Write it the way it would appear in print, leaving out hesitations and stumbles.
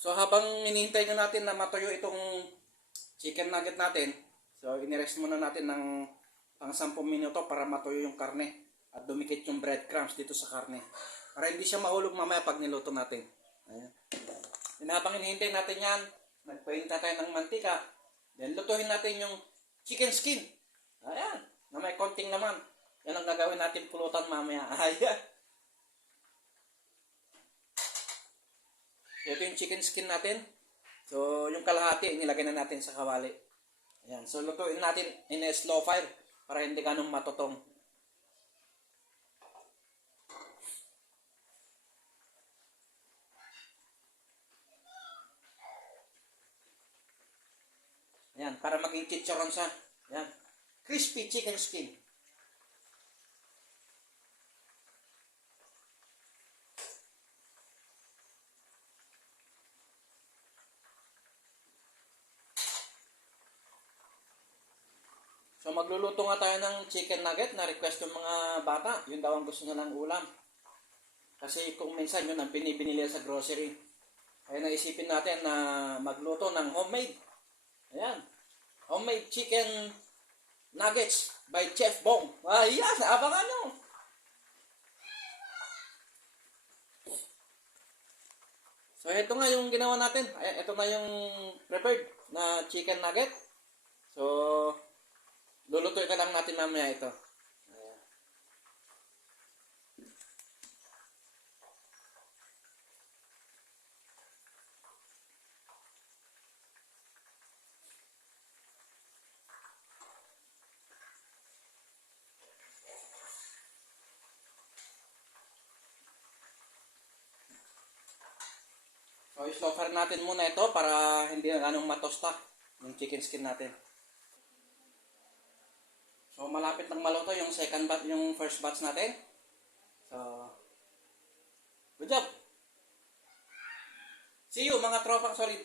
So habang hinihintay na natin na matuyo itong chicken nugget natin, so inirest muna natin ng pang 10 minuto para matuyo yung karne at dumikit yung breadcrumbs dito sa karne. Para hindi siya mahulog mamaya pag niluto natin. Ayan. Then habang hinihintay natin yan, nagpahinta tayo ng mantika. Then lutuhin natin yung chicken skin. Ayan, na may konting naman. Yan ang gagawin natin pulutan mamaya. Ayan. Ito yung chicken skin natin. So, yung kalahati, nilagay na natin sa kawali. Ayan. So, lutuin natin in a slow fire para hindi ganong matutong. Ayan. Para maging chicharon siya. Ayan. Crispy chicken skin. So magluluto nga tayo ng chicken nugget na request ng mga bata. Yun daw ang gusto nilang ulam. Kasi kung minsan yun ang binibili sa grocery. Kaya naisipin natin na magluto ng homemade. Ayan. Homemade chicken nuggets by Chef Bong. Ayan, abangan nyo. So ito nga yung ginawa natin. Ayan, ito na yung prepared na chicken nugget. So lulutuin ka lang natin mamaya ito. So slow fire natin muna ito para hindi na ganong matosta yung chicken skin natin. So malapit nang maluto yung yung first batch natin. So good job. See you mga tropang solid.